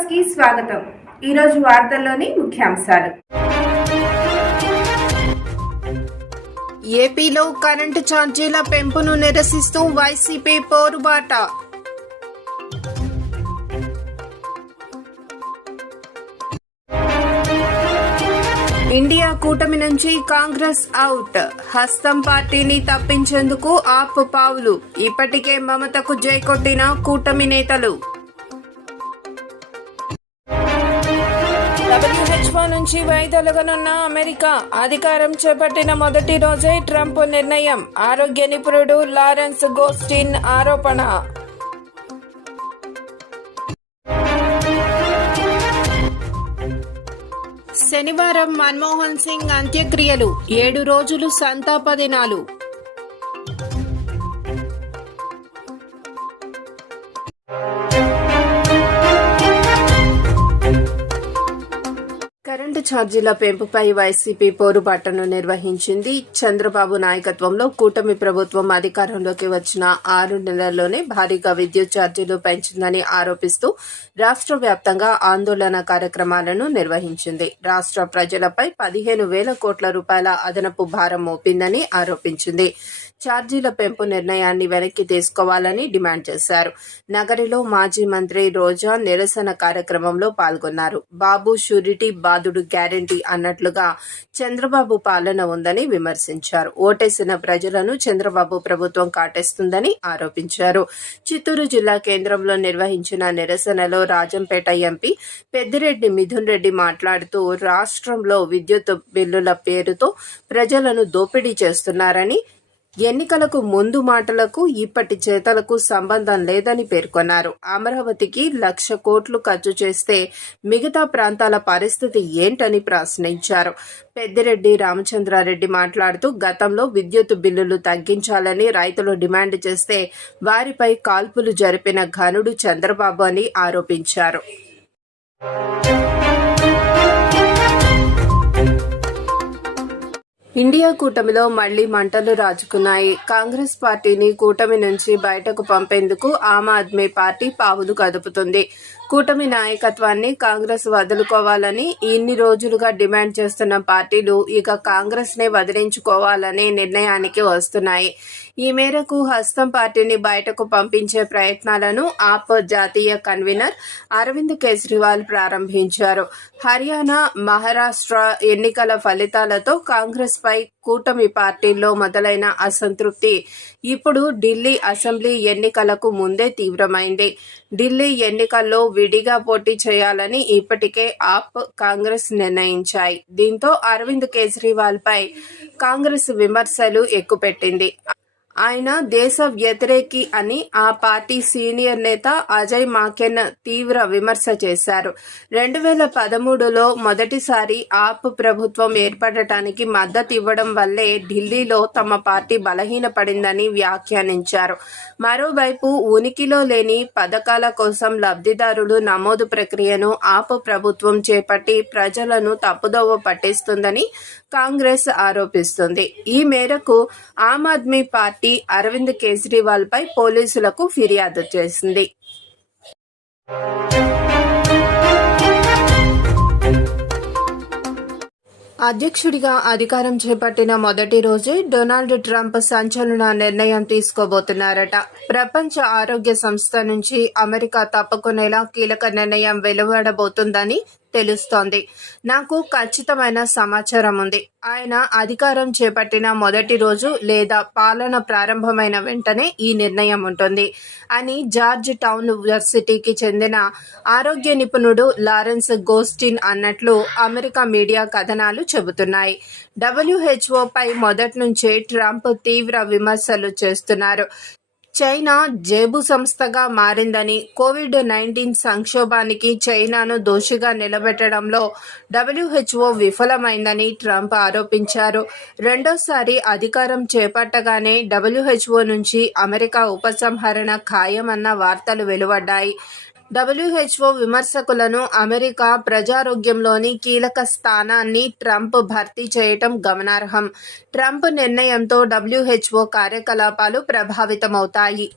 న్యూస్కి స్వాగతం. ఈరోజు వార్తల్లోని ముఖ్యాంశాలు. ఏపీలో కరెంటు ఛార్జీల పెంపును నిరసిస్తూ వైసీపీ పోరుబాట. ఇండియా కూటమి నుంచి కాంగ్రెస్ అవుట్ హస్తం పార్టీని తప్పించేందుకు ఆప్ పావులు. ఇప్పటికే మమతకు జై కొట్టిన కూటమి నేతలు. నుంచి వైదొలగనున్న అమెరికా అధికారం చేపట్టిన మొదటి రోజే ట్రంప్ నిర్ణయం. ఆరోగ్య నిపుణుడు లారెన్స్ గోస్టిన్ ఆరోపణ. శనివారం మన్మోహన్ సింగ్ అంత్యక్రియలు. ఏడు రోజులు సంతాప దినాలు ఛార్జీల పెంపుపై వైసీపీ పోరుబాటను నిర్వహించింది. చంద్రబాబు నాయకత్వంలో కూటమి ప్రభుత్వం అధికారంలోకి వచ్చిన ఆరు నెలల్లోనే భారీగా విద్యుత్ ఛార్జీలు పెంచిందని ఆరోపిస్తూ రాష్ట్ర వ్యాప్తంగా ఆందోళన కార్యక్రమాలను నిర్వహించింది. రాష్ట్ర ప్రజలపై పదిహేను వేల కోట్ల రూపాయల అదనపు భారం మోపిందని ఆరోపించింది. ఛార్జీల పెంపు నిర్ణయాన్ని వెనక్కి తీసుకోవాలని డిమాండ్ చేశారు. నగరిలో మాజీ మంత్రి రోజా నిరసన కార్యక్రమంలో పాల్గొన్నారు. బాబు షూరిటీ బాదుడు గ్యారంటీ అన్నట్లుగా చంద్రబాబు పాలన ఉందని విమర్శించారు. ఓటేసిన ప్రజలను చంద్రబాబు ప్రభుత్వం కాటేస్తుందని ఆరోపించారు. చిత్తూరు జిల్లా కేంద్రంలో నిర్వహించిన నిరసనలో రాజంపేట ఎంపీ పెద్దిరెడ్డి మిథున్ రెడ్డి మాట్లాడుతూ రాష్ట్రంలో విద్యుత్ బిల్లుల పేరుతో ప్రజలను దోపిడీ చేస్తున్నారని ఎన్నికలకు ముందు మాటలకు ఇప్పటి చేతలకు సంబంధం లేదని పేర్కొన్నారు. అమరావతికి లక్ష కోట్లు ఖర్చు చేస్తే మిగతా ప్రాంతాల పరిస్థితి ఏంటని ప్రశ్నించారు. పెద్దిరెడ్డి రామచంద్రారెడ్డి మాట్లాడుతూ గతంలో విద్యుత్ బిల్లులు తగ్గించాలని రైతులు డిమాండ్ చేస్తే వారిపై కాల్పులు జరిపిన ఘనుడు చంద్రబాబు అని ఆరోపించారు. ఇండియా కూటమిలో మళ్ళీ మంటలు రాజుకున్నాయి. కాంగ్రెస్ పార్టీని కూటమి నుంచి బయటకు పంపేందుకు ఆమ్ ఆద్మీ పార్టీ పావులు కదుపుతుంది. కూటమి నాయకత్వాన్ని కాంగ్రెస్ వదులుకోవాలని ఇన్ని రోజులుగా డిమాండ్ చేస్తున్న పార్టీలు ఇక కాంగ్రెస్ నే వదిలించుకోవాలనే నిర్ణయానికి వస్తున్నాయి. ఈ మేరకు హస్తం పార్టీని బయటకు పంపించే ప్రయత్నాలను ఆప్ జాతీయ కన్వీనర్ అరవింద్ కేజ్రీవాల్ ప్రారంభించారు. హర్యానా మహారాష్ట్ర ఎన్నికల ఫలితాలతో కాంగ్రెస్ పై కూటమి పార్టీల్లో మొదలైన అసంతృప్తి ఇప్పుడు ఢిల్లీ అసెంబ్లీ ఎన్నికలకు ముందే తీవ్రమైంది. ఢిల్లీ ఎన్నికల్లో విడిగా పోటీ చేయాలని ఇప్పటికే ఆప్ కాంగ్రెస్ నిర్ణయించాయి. దీంతో అరవింద్ కేజ్రీవాల్ పై కాంగ్రెస్ విమర్శలు ఎక్కుపెట్టింది. ఆయన దేశ వ్యతిరేకి అని ఆ పార్టీ సీనియర్ నేత అజయ్ మాకెన్ తీవ్ర విమర్శ చేశారు. రెండు వేల పదమూడులో మొదటిసారి ఆప్ ప్రభుత్వం ఏర్పడటానికి మద్దతు ఇవ్వడం వల్లే ఢిల్లీలో తమ పార్టీ బలహీనపడిందని వ్యాఖ్యానించారు. మరోవైపు ఉనికిలో లేని పథకాల కోసం లబ్ధిదారులు నమోదు ప్రక్రియను ఆప్ ప్రభుత్వం చేపట్టి ప్రజలను తప్పుదోవ పట్టిస్తుందని కాంగ్రెస్ ఆరోపిస్తుంది. ఈ మేరకు ఆమ్ ఆద్మీ పార్టీ అరవింద్ కేజ్రీవాల్ పై పోలీసులకు ఫిర్యాదు చేసింది. అధ్యక్షుడిగా అధికారం చేపట్టిన మొదటి రోజే డొనాల్డ్ ట్రంప్ సంచలన నిర్ణయం తీసుకోబోతున్నారట. ప్రపంచ ఆరోగ్య సంస్థ నుంచి అమెరికా తప్పుకునేలా కీలక నిర్ణయం వెలువడబోతుందని తెలుస్తోంది. నాకు ఖచ్చితమైన సమాచారం ఉంది. ఆయన అధికారం చేపట్టిన మొదటి రోజు లేదా పాలన ప్రారంభమైన వెంటనే ఈ నిర్ణయం ఉంటుంది అని జార్జ్ టౌన్ యూనివర్సిటీకి చెందిన ఆరోగ్య నిపుణుడు లారెన్స్ గోస్టిన్ అన్నట్లు అమెరికా మీడియా కథనాలు చెబుతున్నాయి. డబ్ల్యూహెచ్ఓపై మొదటి నుంచే ట్రంప్ తీవ్ర విమర్శలు చేస్తున్నారు. చైనా జేబు సంస్థగా మారిందని కోవిడ్ నైన్టీన్ సంక్షోభానికి చైనాను దోషిగా నిలబెట్టడంలో డబ్ల్యూహెచ్ఓ విఫలమైందని ట్రంప్ ఆరోపించారు. రెండోసారి అధికారం చేపట్టగానే డబ్ల్యూహెచ్ఓ నుంచి అమెరికా ఉపసంహరణ ఖాయమన్న వార్తలు వెలువడ్డాయి. డబ్ల్యూహెచ్ఓ విమర్శకులను అమెరికా ప్రజారోగ్యంలోని కీలక స్థానాన్ని ట్రంప్ భర్తీ చేయటం గమనార్హం. ట్రంప్ నిర్ణయంతో డబ్ల్యూహెచ్ఓ కార్యకలాపాలు ప్రభావితమవుతాయి.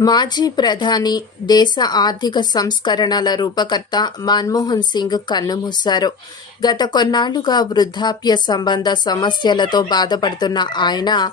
మాజీ ప్రధాని దేశ ఆర్థిక సంస్కరణల రూపకర్త మన్మోహన్ సింగ్ కన్నుమూశారు గత కొన్నాళ్ళుగా వృద్ధాప్య సంబంధ సమస్యలతో బాధపడుతున్న ఆయన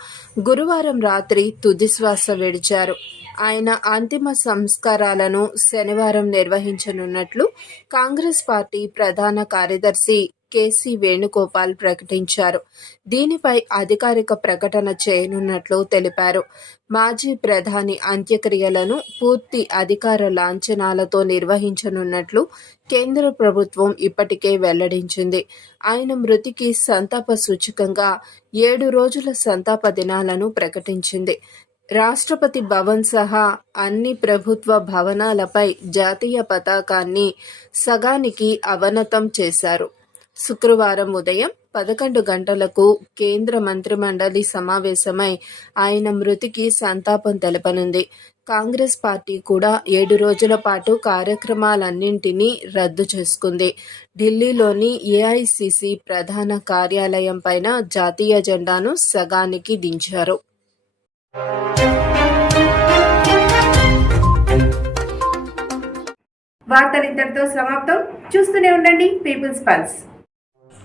గురువారం రాత్రి తుదిశ్వాస విడిచారు. ఆయన అంతిమ సంస్కారాలను శనివారం నిర్వహించనున్నట్లు కాంగ్రెస్ పార్టీ ప్రధాన కార్యదర్శి కేసీ వేణుగోపాల్ ప్రకటించారు. దీనిపై అధికారిక ప్రకటన చేయనున్నట్లు తెలిపారు. మాజీ ప్రధాని అంత్యక్రియలను పూర్తి అధికార లాంఛనాలతో నిర్వహించనున్నట్లు కేంద్ర ప్రభుత్వం ఇప్పటికే వెల్లడించింది. ఆయన మృతికి సంతాప సూచకంగా ఏడు రోజుల సంతాప దినాలను ప్రకటించింది. రాష్ట్రపతి భవన్ సహా అన్ని ప్రభుత్వ భవనాలపై జాతీయ పతాకాన్ని సగానికి అవనతం చేశారు. శుక్రవారం ఉదయం పదకొండు గంటలకు కేంద్ర మంత్రిమండలి సమావేశమై ఆయన మృతికి సంతాపం తెలపనుంది. కాంగ్రెస్ పార్టీ కూడా ఏడు రోజుల పాటు కార్యక్రమాలన్నింటినీ రద్దు చేసుకుంది. ఢిల్లీలోని ఏఐసిసి ప్రధాన కార్యాలయం పైన జాతీయ జెండాను సగానికి దించారు. వార్తలు ఇంతటితో సమాప్తం. చూస్తూనే ఉండండి. People's Pulse.